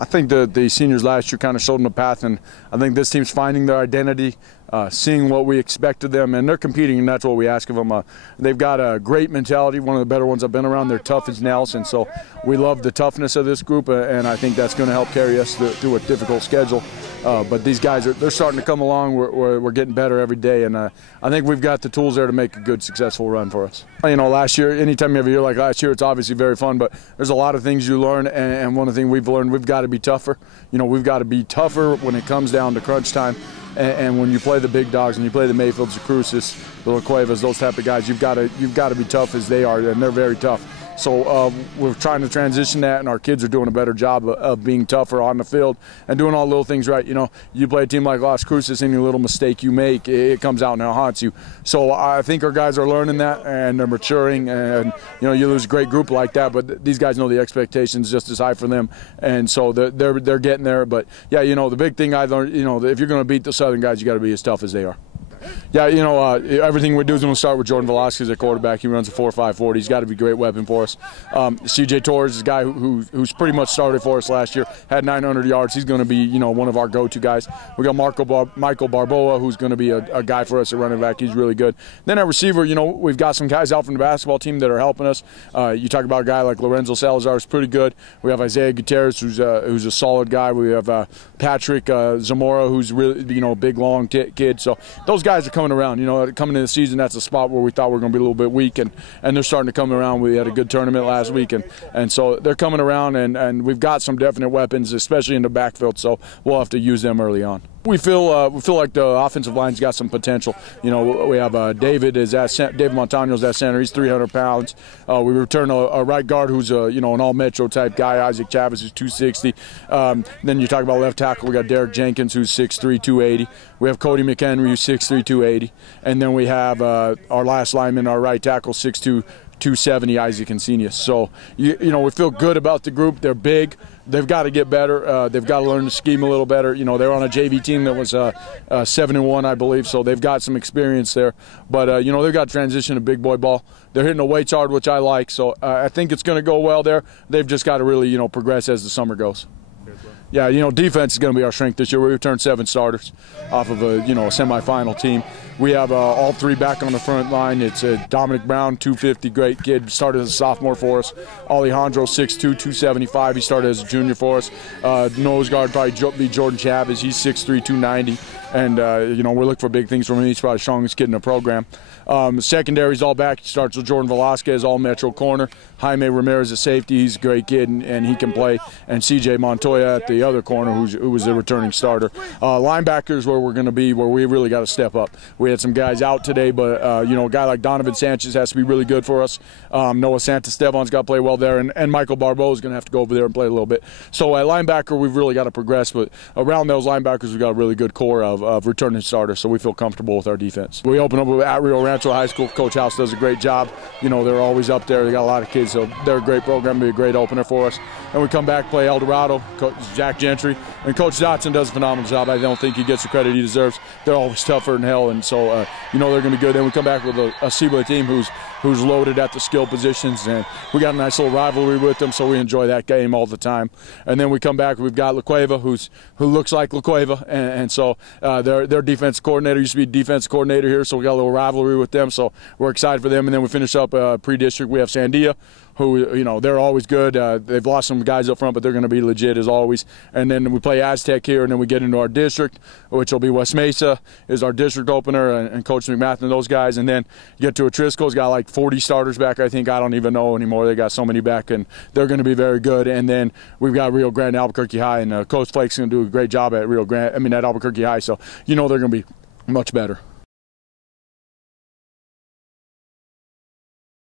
I think the seniors last year kind of showed them the path, and I think this team's finding their identity, seeing what we expect of them, and they're competing, and that's what we ask of them. They've got a great mentality, one of the better ones I've been around. They're tough as nails, and so we love the toughness of this group, and I think that's going to help carry us through a difficult schedule. But these guys, they're starting to come along. We're getting better every day, and I think we've got the tools there to make a good, successful run for us. You know, last year, anytime you have a year like last year, it's obviously very fun, but there's a lot of things you learn, and one of the things we've learned, we've got to be tougher. You know, we've got to be tougher when it comes down to crunch time, and when you play the big dogs and you play the Mayfields, the Cruces, the La Cuevas, those type of guys, you've got to be tough as they are, and they're very tough. So we're trying to transition that, and our kids are doing a better job of being tougher on the field and doing all the little things right. You know, you play a team like Las Cruces, any little mistake you make, it comes out and it haunts you. So I think our guys are learning that, and they're maturing. And, you know, you lose a great group like that, but these guys know the expectations just as high for them. And so they're getting there. But, yeah, you know, the big thing I learned, you know, if you're going to beat the Southern guys, you got to be as tough as they are. Yeah, you know, everything we do is going to start with Jordan Velasquez at quarterback. He runs a 4.5 40. He's got to be a great weapon for us. C.J. Torres is a guy who's pretty much started for us last year, had 900 yards. He's going to be, you know, one of our go-to guys. We got Michael Barboa, who's going to be a guy for us at running back. He's really good. Then at receiver, you know, we've got some guys out from the basketball team that are helping us. You talk about a guy like Lorenzo Salazar, who's pretty good. We have Isaiah Gutierrez, who's a solid guy. We have Patrick Zamora, who's really, you know, a big, long kid. So those guys are coming around. You know, coming into the season, that's a spot where we thought we were going to be a little bit weak, and they're starting to come around. We had a good tournament last week, and so they're coming around, and we've got some definite weapons, especially in the backfield, so we'll have to use them early on. We feel like the offensive line's got some potential. You know, we have David Montano's at center. He's 300 pounds. We return a right guard who's you know, an all-metro type guy. Isaac Chavez, who's 260. Then you talk about left tackle. We got Derek Jenkins, who's 6'3", 280. We have Cody McHenry, who's 6'3", 280. And then we have our last lineman, our right tackle, 6'2", 270, Isaac Insenius. So, you know, we feel good about the group. They're big. They've got to get better. They've got to learn to scheme a little better. You know, they're on a JV team that was 7-1, I believe, so they've got some experience there. But, you know, they've got to transition to big boy ball. They're hitting the weights hard, which I like, so I think it's going to go well there. They've just got to really, you know, progress as the summer goes. Yeah, you know, defense is going to be our strength this year. We returned 7 starters off of a, you know, a semifinal team. We have all 3 back on the front line. It's Dominic Brown, 250, great kid, started as a sophomore for us. Alejandro, 6'2", 275. He started as a junior for us. Nose guard probably be Jordan Chavez. He's 6'3", 290. And, you know, we're looking for big things from him. He's probably the strongest kid in the program. Secondary's all back. He starts with Jordan Velasquez, all metro corner. Jaime Ramirez at safety. He's a great kid, and he can play. And C.J. Montoya at the other corner, who was the returning starter. Linebackers where we're going to be, where we really got to step up. We had some guys out today, but, you know, a guy like Donovan Sanchez has to be really good for us. Noah Santastevan's got to play well there, and Michael Barbeau is going to have to go over there and play a little bit. So at linebacker, we've really got to progress, but around those linebackers, we've got a really good core of returning starters, so we feel comfortable with our defense. We open up at Rio Rancho High School. Coach House does a great job. You know, they're always up there. They got a lot of kids, so they're a great program, be a great opener for us. And we come back, play El Dorado, Coach Jack Gentry, and Coach Dotson does a phenomenal job. I don't think he gets the credit he deserves. They're always tougher than hell, and so you know they're going to be good. Then we come back with a Seaway team who's loaded at the skill positions, and we got a nice little rivalry with them, so we enjoy that game all the time. And then we come back, we've got La Cueva, who looks like La Cueva, and so their defense coordinator used to be defense coordinator here, so we got a little rivalry with them, so we're excited for them. And then we finish up pre-district. We have Sandia, who, you know, they're always good. They've lost some guys up front, but they're going to be legit as always. And then we play Aztec here, and then we get into our district, which will be West Mesa is our district opener, and Coach McMath and those guys. And then you get to Atrisco's got like 40 starters back, I think. I don't even know anymore. They got so many back, and they're going to be very good. And then we've got Rio Grande Albuquerque High, and Coach Flake's going to do a great job at at Albuquerque High. So, you know, they're going to be much better.